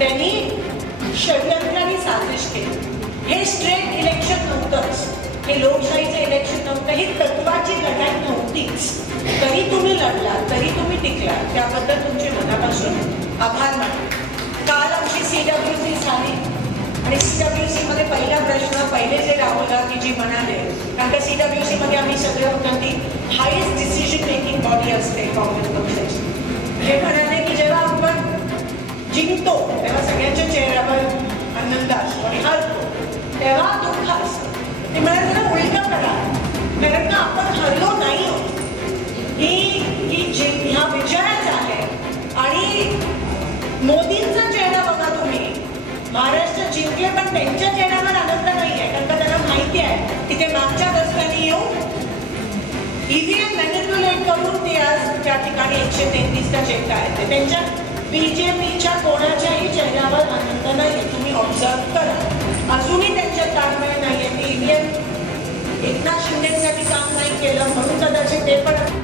त्यांनी षडयंत्र साजिश केली. हे स्ट्रेट इलेक्शन नव्हतंच. हे लोकशाहीचं इलेक्शन नव्हतं. ही तत्वाची लढाई नव्हतीच. तरी तुम्ही लढला तरी तुम्ही टिकला. त्याबद्दल तुमचे मनापासून आभार मानले. काल आमची सी डब्ल्यू सी झाली. आणि सी डब्ल्यू सी मध्ये पहिला प्रश्न पहिले जे राहुल जी म्हणाले कारण का सी डब्ल्यू सी मध्ये आम्ही सगळे होतो हायेस्ट डिसिजन मेकिंग बॉडी असते काँग्रेस पक्षाची. हे म्हणाले की जेव्हा आपण जिंकतो तेव्हा दुःख खास ते म्हणत जरा उलट करा कारण का आपण हरलो नाही हो. ही. ही जिं ह्या विजयाच आहे आणि मोदींचा चेहरा बघा तुम्ही. महाराष्ट्र जिंकले पण त्यांच्या चेहऱ्यावर आनंद नाही आहे कारण का त्यांना माहिती आहे की ते मागच्या दशकाने येऊन ईव्हीएम मॅनिप्युलेट करून ते आज त्या ठिकाणी एकशे तेहतीसचा चेक काढते त्यांच्या बीजेपीच्या कोणाच्याही एकनाथ शिंदेसाठी काम नाही केलं म्हणून कदाचित ते पण